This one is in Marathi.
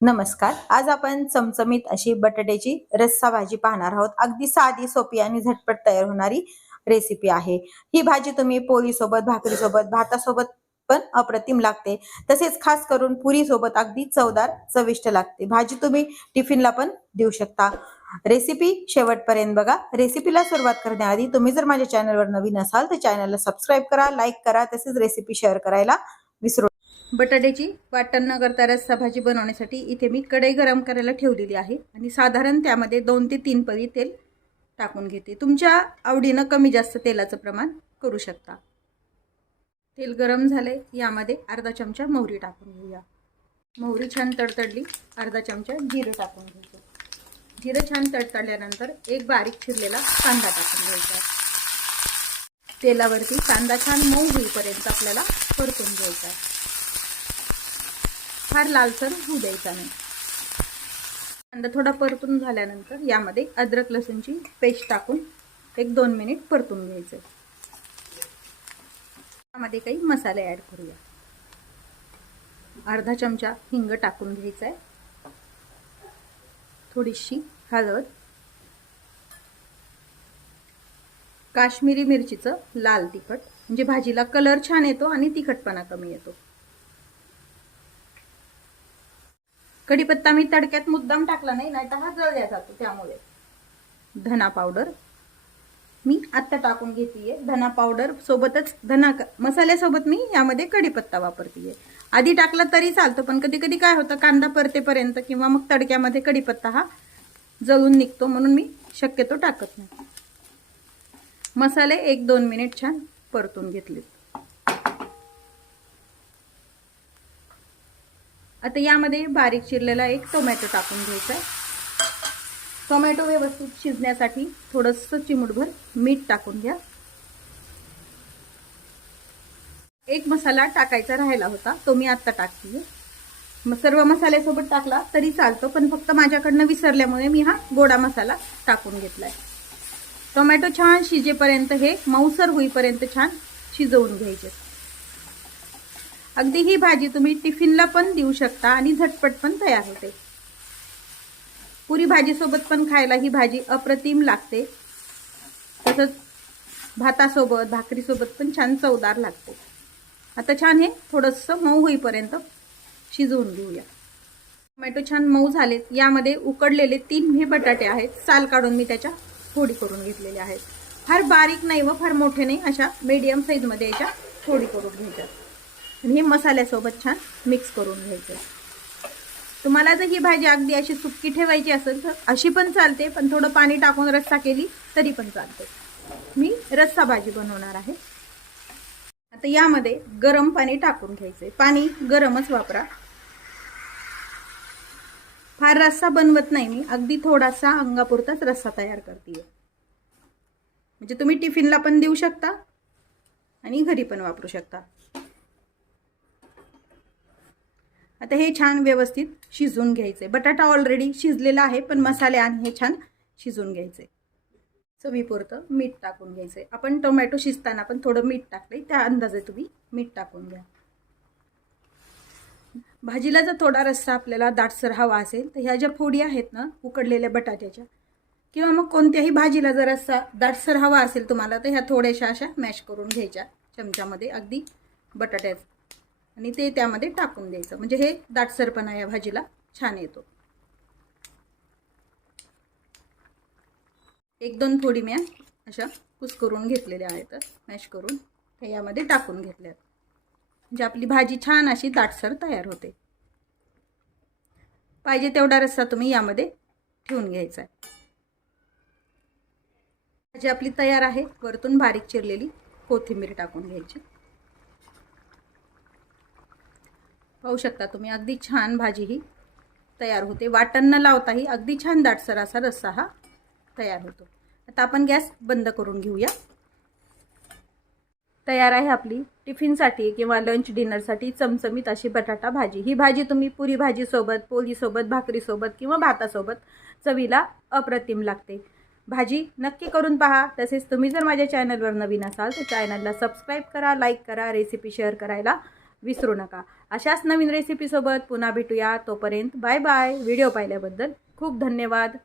नमस्कार. आज आपण चमचमीत अशी बटाट्याची रस्सा भाजी पाहणार आहोत. अगदी साधी, सोपी आणि झटपट तयार होणारी रेसिपी आहे. ही भाजी तुम्ही पोळीसोबत, भाकरीसोबत, भातासोबत पण अप्रतिम लागते. तसेच खास करून पुरीसोबत अगदी चवदार, चविष्ट लागते. भाजी तुम्ही टिफिनला पण देऊ शकता. रेसिपी शेवटपर्यंत बघा. रेसिपीला सुरुवात करण्याआधी तुम्ही जर माझ्या चॅनलवर नवीन असाल तर चॅनलला सबस्क्राईब करा, लाईक करा, तसेच रेसिपी शेअर करायला विसरू. बटाट्याची वाटण न करता रस्सा भाजी बनवण्यासाठी इथे मी कढई गरम करायला ठेवलेली आहे आणि साधारण त्यामध्ये 2 ते 3 पळी तेल टाकून घेते. तुमच्या आवडीनं कमी जास्त तेलाचं प्रमाण करू शकता. तेल गरम झाले, यामध्ये अर्धा चमचा मोहरी टाकून घेऊया. मोहरी छान तडतडली, अर्धा चमचा जिरं टाकून घ्यायचं. जिरं छान तडतडल्यानंतर एक बारीक चिरलेला कांदा टाकून घ्यायचा. तेलावरती कांदा छान मऊ होईपर्यंत आपल्याला परतून घ्यायचा. फार लालसर होऊ द्यायचा नाही. कांदा थोडा परतून झाल्यानंतर यामध्ये अद्रक लसूणची पेस्ट टाकून 1-2 मिनिट परतून घ्यायचे. यामध्ये काही मसाले ॲड करूया. अर्धा चमचा हिंग टाकून घ्यायचा आहे. थोडीशी हळद, काश्मीरी मिरचीचं लाल तिखट, म्हणजे भाजीला कलर छान येतो आणि तिखटपणा कमी येतो. कढीपत्ता मी तडक्यात मुद्दाम टाकला नाही, नाहीतर हा जळल्या जातो. त्यामुळे धना पावडर मी आता टाकून घेतेय. धना पावडर सोबतच मसाल्यासोबत मी यामध्ये कढीपत्ता वापरतेय. आधी टाकला तरी चालतो, पण कधी कधी काय होतं, कांदा परतेपर्यंत किंवा मग तडक्यामध्ये कढीपत्ता हा जळून निघतो, म्हणून मी शक्यतो टाकत नाही. मसाले 1-2 मिनिट छान परतून घेतले. आता यामध्ये बारीक चिरलेला एक टोमॅटो टाकून घ्यायचा आहे. टोमॅटो व्यवस्थित शिजण्यासाठी थोडंसं चिमूटभर मीठ टाकून घ्या. एक मसाला टाकायचा राहिला होता, तो मी आता टाकते. सर्व मसाल्यासोबत टाकला तरी चालतो, पण फक्त माझ्याकडनं विसरल्यामुळे मी हा गोडा मसाला टाकून घेतलाय. टोमॅटो छान शिजेपर्यंत, हे मऊसर होईपर्यंत छान शिजवून घ्यायचे. अगदी ही भाजी तुम्ही टिफिनला पण देऊ शकता आणि झटपट पण तयार होते. पुरी भाजीसोबत पण खायला ही भाजी अप्रतिम लागते. तसंच भातासोबत, भाकरीसोबत पण छान चवदार लागते. आता छान हे थोडंसं मऊ होईपर्यंत शिजवून घेऊया. टोमॅटो छान मऊ झालेत. यामध्ये उकडलेले 3 हे बटाटे आहेत, साल काढून मी त्याच्या फोडी करून घेतलेल्या आहेत. फार बारीक नाही व फार मोठे नाही, अशा मीडियम साईजमध्ये याच्या फोडी करून घ्यायच्या आणि हे मसाल्यासोबत छान मिक्स करून घ्यायचं. तुम्हाला जर ही भाजी अगदी अशी सुक्की ठेवायची असेल तर अशी पण चालते, पण थोडं पाणी टाकून रस्सा केली तरी पण चालते. मी रस्सा भाजी बनवणार आहे. आता यामध्ये गरम पाणी टाकून घ्यायचे. पाणी गरमच वापरा. फार रस्सा बनवत नाही मी, अगदी थोडासा अंगापुरताच रस्सा तयार करते. म्हणजे तुम्ही टिफिनला पण देऊ शकता आणि घरी पण वापरू शकता. आता हे छान व्यवस्थित शिजवून घ्यायचे. बटाटा ऑलरेडी शिजलेला आहे, पण मसाले आणि हे छान शिजवून घ्यायचे. चवीपुरतं मीठ टाकून घ्यायचे. आपण टोमॅटो शिजताना पण थोडं मीठ टाकले, त्या अंदाजे तुम्ही मीठ टाकून घ्या. भाजीला जर थोडा रस्सा आपल्याला दाटसर हवा असेल तर ह्या ज्या फोडी आहेत ना उकडलेल्या बटाट्याच्या, किंवा मग कोणत्याही भाजीला जर रस्सा दाटसर हवा असेल तुम्हाला, तर ह्या थोड्याशा अशा मॅश करून घ्यायच्या चमच्यामध्ये, अगदी बटाट्याचं, आणि ते त्यामध्ये टाकून द्यायचं. म्हणजे हे दाटसरपणा या भाजीला छान येतो. 1-2 फोडी मी अशा कुस्करून घेतलेल्या आहेत, मॅश करून ते यामध्ये टाकून घेतल्यात. म्हणजे आपली भाजी छान अशी दाटसर तयार होते. पाहिजे तेवढा रस्सा तुम्ही यामध्ये ठेवून घ्यायचा आहे. भाजी आपली तयार आहे. वरतून बारीक चिरलेली कोथिंबीर टाकून घ्यायची. पाहू शकता तुम्ही, अगदी छान भाजी ही तयार होते. वाटण न लावताही अगदी छान दाटसर असा रस्सा हा तयार होतो. आता आपण गॅस बंद करून घेऊया. तयार आहे आपली टिफिनसाठी किंवा लंच डिनरसाठी चमचमीत अशी बटाटा भाजी. ही भाजी तुम्ही पुरी भाजीसोबत, पोळीसोबत, भाकरीसोबत किंवा भातासोबत चवीला अप्रतिम लागते. भाजी नक्की करून पहा. तसेच तुम्ही जर माझ्या चॅनलवर नवीन असाल तर चॅनलला सबस्क्राईब करा, लाईक करा, रेसिपी शेअर करायला विसरू नका. अशाच नवीन रेसिपीसोबत पुन्हा भेटूया. तोपर्यंत बाय बाय. व्हिडिओ पाहिल्याबद्दल खूप धन्यवाद.